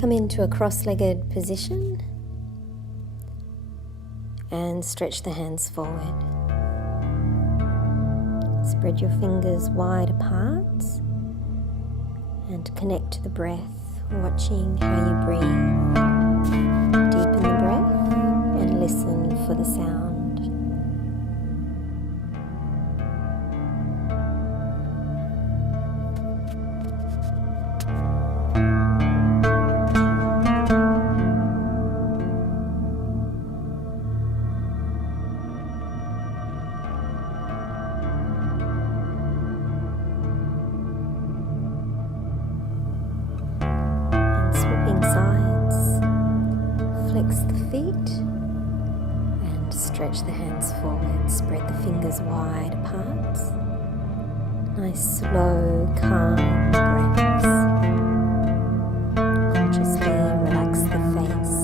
Come into a cross-legged position and stretch the hands forward. Spread your fingers wide apart and connect to the breath, watching how you breathe. Deepen the breath and listen for the sound. Stretch the hands forward, spread the fingers wide apart. Nice, slow, calm breaths. Consciously relax the face.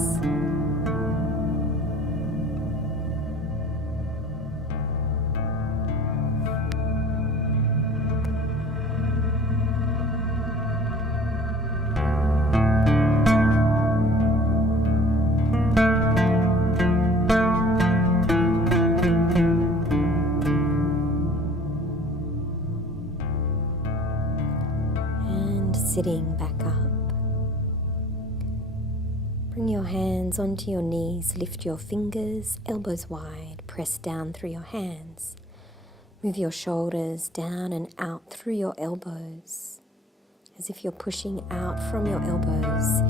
Sitting back up. Bring your hands onto your knees, lift your fingers, elbows wide, press down through your hands. Move your shoulders down and out through your elbows, as if you're pushing out from your elbows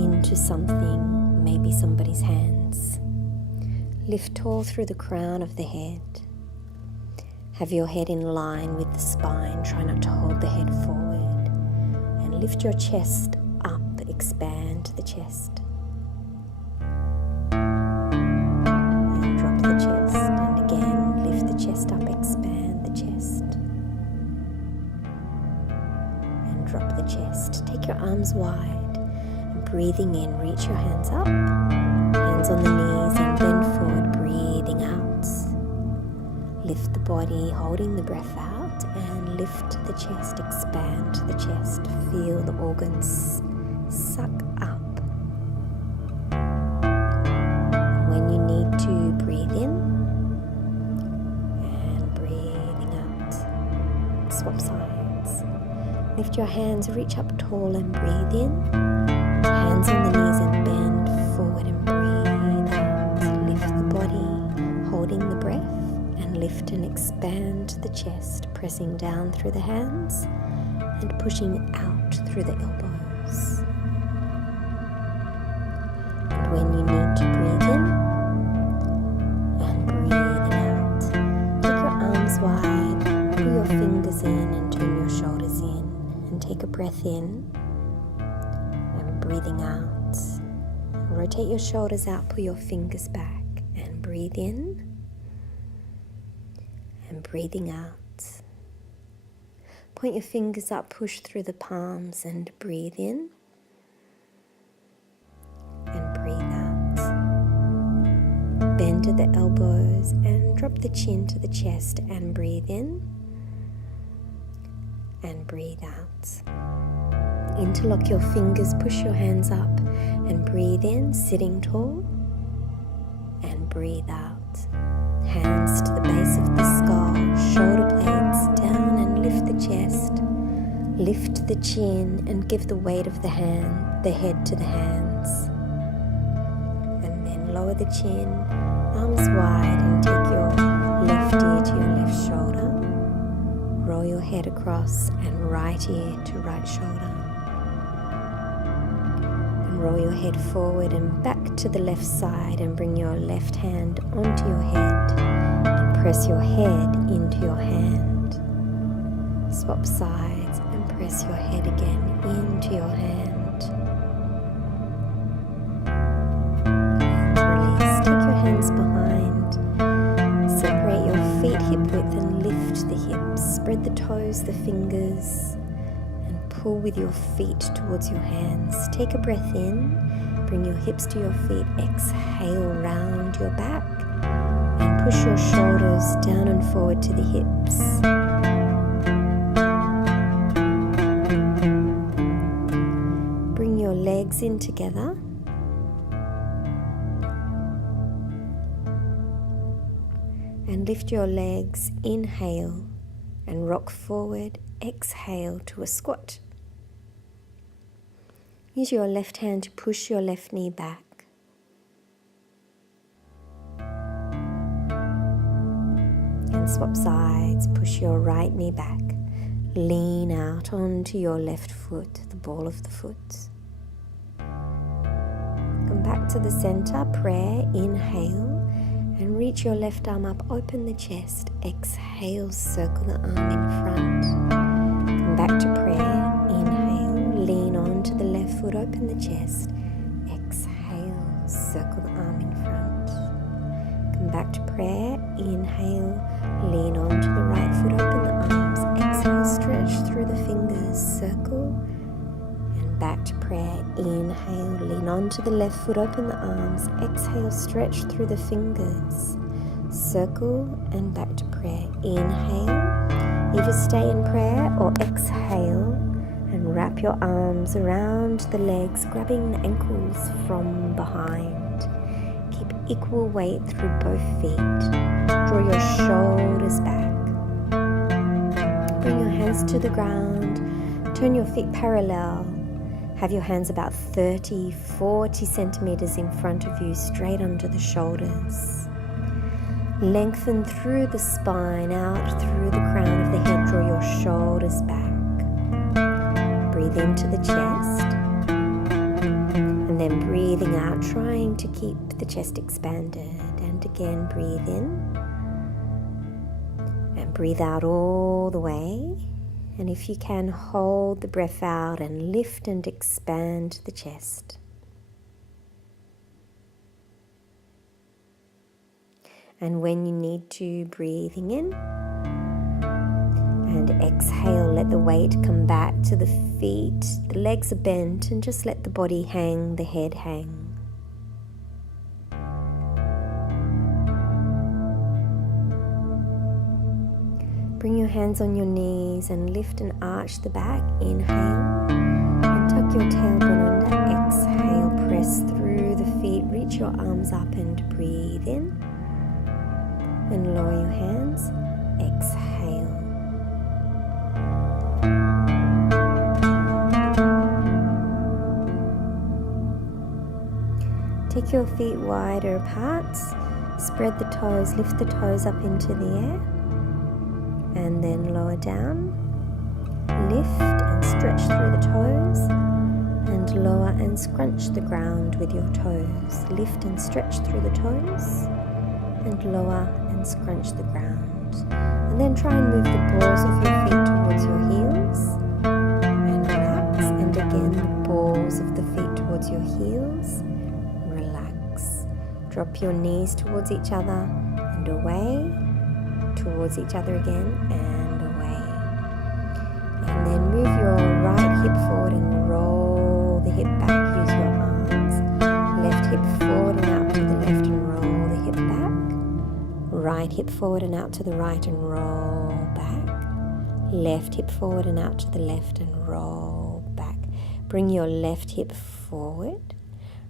into something, maybe somebody's hands. Lift tall through the crown of the head. Have your head in line with the spine, try not to hold the head forward. Lift your chest up, expand the chest. And drop the chest, and again lift the chest up, expand the chest. And drop the chest. Take your arms wide, and breathing in, reach your hands up, hands on the knees, and bend forward, breathing out. Lift the body, holding the breath out. And lift the chest, expand the chest, feel the organs suck up. When you need to, breathe in and breathing out. Swap sides. Lift your hands, reach up tall and breathe in. Hands on the knees and bend forward and breathe out. Lift the body, holding the breath. Lift and expand the chest, pressing down through the hands and pushing out through the elbows. And when you need to, breathe in and breathing out. Take your arms wide, pull your fingers in and turn your shoulders in, and take a breath in and breathing out. Rotate your shoulders out, pull your fingers back and breathe in. And breathing out. Point your fingers up, push through the palms and breathe in. And breathe out. Bend to the elbows and drop the chin to the chest and breathe in. And breathe out. Interlock your fingers, push your hands up and breathe in, sitting tall. And breathe out. Hands to the base of the skull, shoulder blades down and lift the chest. Lift the chin and give the weight of the head to the hands. And then lower the chin, arms wide, and take your left ear to your left shoulder. Roll your head across and right ear to right shoulder. Roll your head forward and back to the left side and bring your left hand onto your head and press your head into your hand. Swap sides and press your head again into your hand. And release. Take your hands behind. Separate your feet hip width and lift the hips. Spread the toes, the fingers. Pull with your feet towards your hands. Take a breath in, bring your hips to your feet, exhale round your back and push your shoulders down and forward to the hips. Bring your legs legs in together. And lift your legs, inhale, and rock forward, exhale to a squat. Use your left hand to push your left knee back. And swap sides, push your right knee back. Lean out onto your left foot, the ball of the foot. Come back to the center, prayer, inhale. And reach your left arm up, open the chest. Exhale, circle the arm in front. Come back to prayer. Inhale, lean onto the left foot, open the chest. Exhale, circle the arm in front. Come back to prayer. Inhale, lean onto the right foot, open the arms. Exhale, stretch through the fingers, circle. Back to prayer. Inhale, lean onto the left foot, open the arms. Exhale, stretch through the fingers. Circle and back to prayer. Inhale, either stay in prayer or exhale and wrap your arms around the legs, grabbing the ankles from behind. Keep equal weight through both feet. Draw your shoulders back. Bring your hands to the ground. Turn your feet parallel. Have your hands about 30-40 centimeters in front of you, straight under the shoulders. Lengthen through the spine, out through the crown of the head. Draw your shoulders back. Breathe into the chest. And then breathing out, trying to keep the chest expanded. And again, breathe in. And breathe out all the way. And if you can, hold the breath out and lift and expand the chest. And when you need to, breathing in. And exhale, let the weight come back to the feet. The legs are bent and just let the body hang, the head hang. Bring your hands on your knees and lift and arch the back. Inhale and tuck your tailbone under. Exhale, press through the feet. Reach your arms up and breathe in. And lower your hands. Exhale. Take your feet wider apart. Spread the toes. Lift the toes up into the air. And then lower down, lift and stretch through the toes, and lower and scrunch the ground with your toes. Lift and stretch through the toes, and lower and scrunch the ground. And then try and move the balls of your feet towards your heels, and relax. And again, the balls of the feet towards your heels, relax. Drop your knees towards each other and away. Towards each other again and away. And then move your right hip forward and roll the hip back. Use your arms. Left hip forward and out to the left and roll the hip back. Right hip forward and out to the right and roll back. Left hip forward and out to the left and roll back. Bring your left hip forward.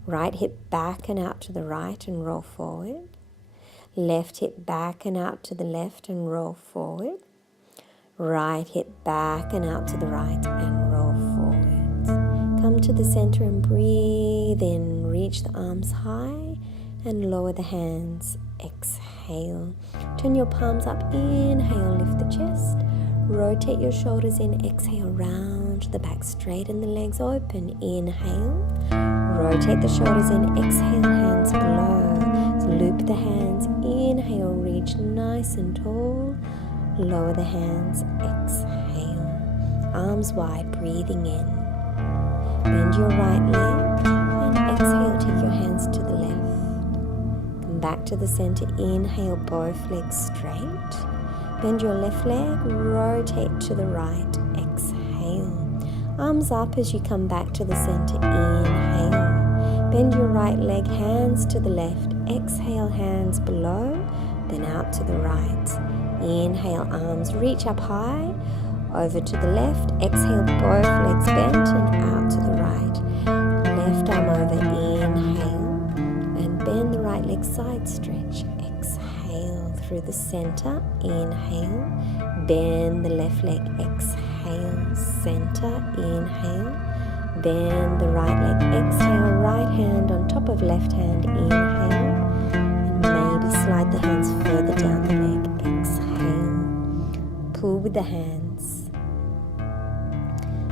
Right hip back and out to the right and roll forward. Left hip back and out to the left and roll forward. Right hip back and out to the right and roll forward. Come to the center and breathe in. Reach the arms high and lower the hands. Exhale. Turn your palms up. Inhale, lift the chest. Rotate your shoulders in. Exhale, round the back. Straighten the legs open. Inhale. Rotate the shoulders in. Exhale, hands below. Loop the hands. Inhale, reach nice and tall. Lower the hands. Exhale. Arms wide, breathing in. Bend your right leg and exhale, take your hands to the left. Come back to the center. Inhale, both legs straight. Bend your left leg, rotate to the right. Exhale. Arms up as you come back to the center. Inhale. Bend your right leg, hands to the left. Exhale, hands below, then out to the right. Inhale, arms reach up high, over to the left. Exhale, both legs bent and out to the right. Left leg side stretch. Exhale through the center. Inhale. Bend the left leg. Exhale. Center. Inhale. Bend the right leg. Exhale. Right hand on top of left hand. Inhale. And maybe slide the hands further down the leg. Exhale. Pull with the hands.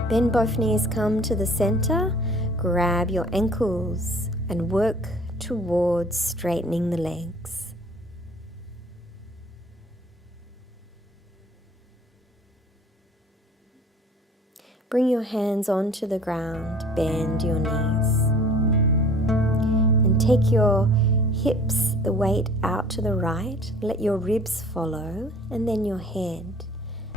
Bend both knees, come to the center. Grab your ankles and work towards straightening the legs. Bring your hands onto the ground, bend your knees. And take your hips, the weight out to the right, let your ribs follow, and then your head.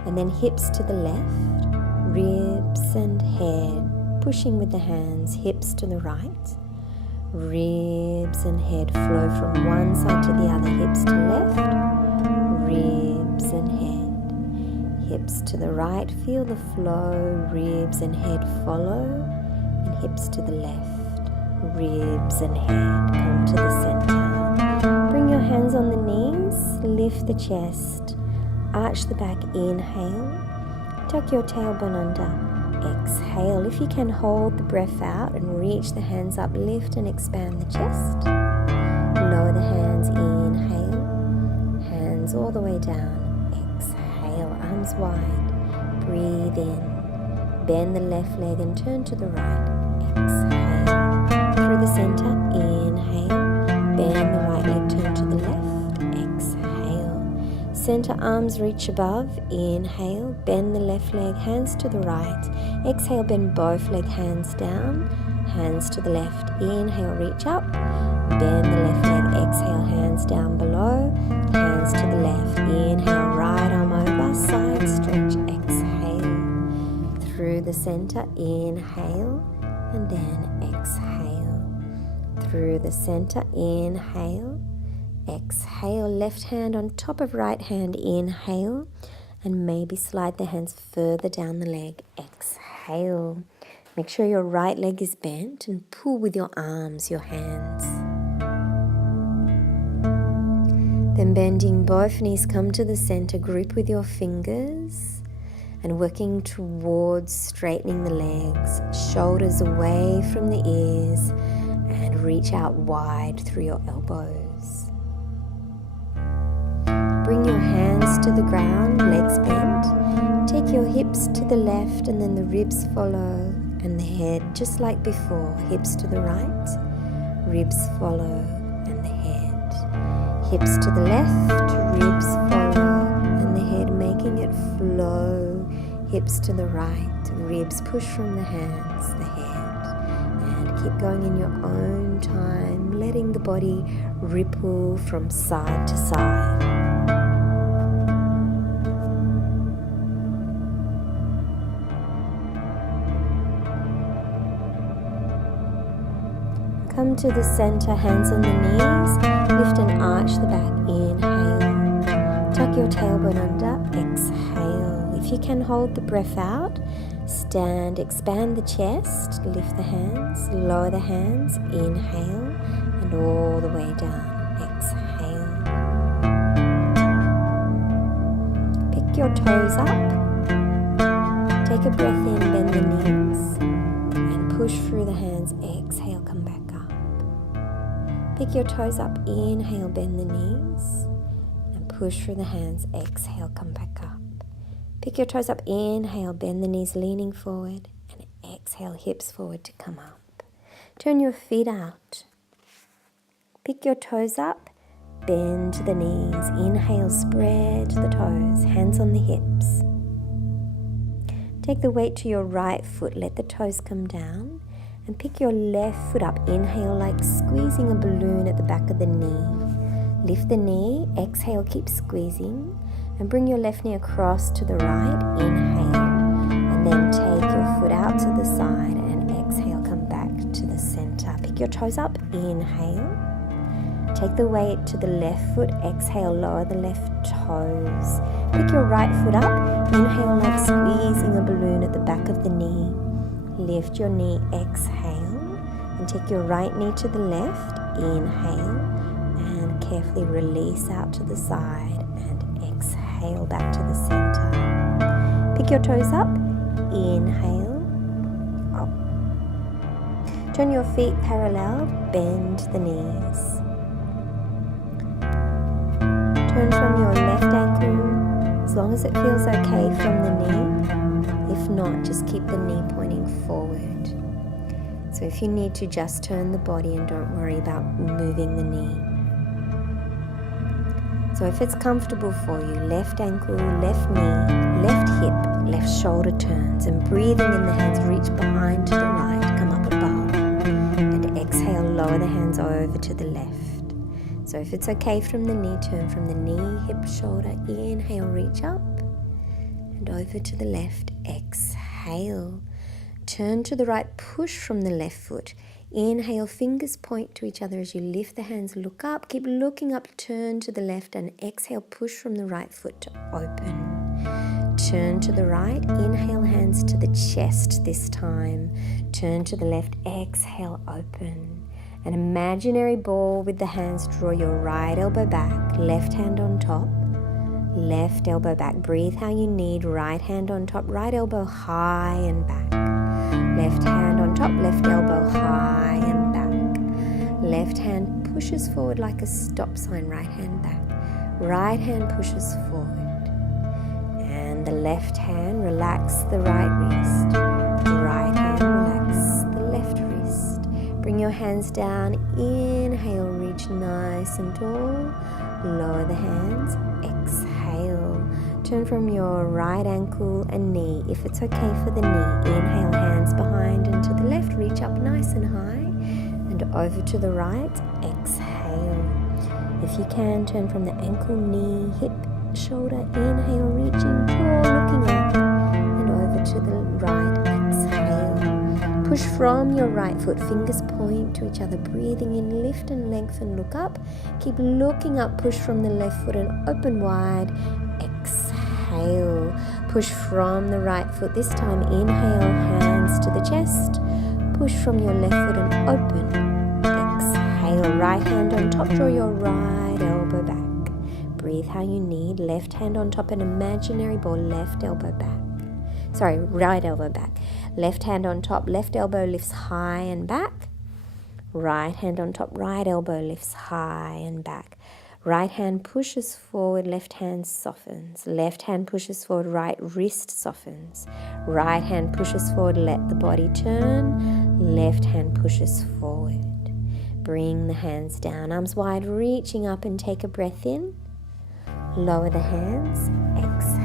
And then hips to the left, ribs and head. Pushing with the hands, hips to the right, ribs and head flow from one side to the other, hips to left, ribs and head, hips to the right, feel the flow, ribs and head follow, and hips to the left, ribs and head, come to the center. Bring your hands on the knees, lift the chest, arch the back, inhale, tuck your tailbone under. Exhale. If you can, hold the breath out and reach the hands up, lift and expand the chest. Lower the hands, inhale, hands all the way down. Exhale, arms wide. Breathe in. Bend the left leg and turn to the right. Exhale. Through the center, inhale. Bend the right leg, turn to the left. Exhale. Center arms reach above. Inhale. Bend the left leg, hands to the right. Exhale, bend both leg hands down, hands to the left. Inhale, reach up. Bend the left leg, exhale, hands down below, hands to the left. Inhale, right arm over, side stretch. Exhale. Through the center, inhale, and then exhale. Through the center, inhale, exhale. Left hand on top of right hand, inhale. And maybe slide the hands further down the leg. Exhale. Make sure your right leg is bent and pull with your arms, your hands. Then bending both knees, come to the center, grip with your fingers and working towards straightening the legs, shoulders away from the ears, and reach out wide through your elbows. Bring your hands to the ground, legs bent. Take your hips to the left and then the ribs follow, and the head just like before. Hips to the right, ribs follow, and the head. Hips to the left, ribs follow, and the head, making it flow. Hips to the right, ribs push from the hands, the head. And keep going in your own time, letting the body ripple from side to side. Come to the center, hands on the knees, lift and arch the back, inhale. Tuck your tailbone under, exhale. If you can, hold the breath out, stand, expand the chest, lift the hands, lower the hands, inhale, and all the way down, exhale. Pick your toes up, take a breath in, bend the knees, and push through the hands, exhale, come back up. Pick your toes up, inhale, bend the knees, and push through the hands, exhale, come back up. Pick your toes up, inhale, bend the knees, leaning forward, and exhale, hips forward to come up. Turn your feet out. Pick your toes up, bend the knees, inhale, spread the toes, hands on the hips. Take the weight to your right foot, let the toes come down, and pick your left foot up. Inhale like squeezing a balloon at the back of the knee. Lift the knee, exhale, keep squeezing, and bring your left knee across to the right. Inhale, and then take your foot out to the side and exhale, come back to the center. Pick your toes up, inhale. Take the weight to the left foot, exhale, lower the left toes. Pick your right foot up, inhale like squeezing a balloon at the back of the knee. Lift your knee, exhale, and take your right knee to the left, inhale, carefully release out to the side and exhale back to the center. Pick your toes up, inhale, up. Turn your feet parallel, bend the knees. Turn from your left ankle, as long as it feels okay from the knee. If not, just keep the knee pointing forward. So if you need to, just turn the body and don't worry about moving the knee. So if it's comfortable for you, left ankle, left knee, left hip, left shoulder turns, and breathing in the hands, reach behind to the right, come up above, and exhale, lower the hands over to the left. So if it's okay from the knee, turn from the knee, hip, shoulder, inhale, reach up, and over to the left, exhale. Turn to the right, push from the left foot. Inhale, fingers point to each other as you lift the hands, look up, keep looking up, turn to the left, and exhale, push from the right foot to open. Turn to the right, inhale, hands to the chest this time. Turn to the left, exhale, open. An imaginary ball with the hands, draw your right elbow back, left hand on top, left elbow back. Breathe how you need, right hand on top, right elbow high and back. Left hand on top, left elbow high and back. Left hand pushes forward like a stop sign, right hand back. Right hand pushes forward. And the left hand, relax the right wrist. Right hand, relax the left wrist. Bring your hands down, inhale, reach nice and tall. Lower the hands, exhale. Turn from your right ankle and knee. If it's okay for the knee, inhale, hands behind and to the left, reach up nice and high, and over to the right, exhale. If you can, turn from the ankle, knee, hip, shoulder, inhale, reaching tall, looking up, and over to the right, exhale. Push from your right foot, fingers point to each other, breathing in, lift and lengthen, look up. Keep looking up, push from the left foot and open wide, exhale. Push from the right foot. This time, inhale, hands to the chest. Push from your left foot and open. Exhale, right hand on top. Draw your right elbow back. Breathe how you need. Left hand on top, an imaginary ball. Left elbow back. Sorry, right elbow back. Left hand on top. Left elbow lifts high and back. Right hand on top. Right elbow lifts high and back. Right hand pushes forward, left hand softens. Left hand pushes forward, right wrist softens. Right hand pushes forward, let the body turn. Left hand pushes forward. Bring the hands down, arms wide, reaching up, and take a breath in. Lower the hands, exhale.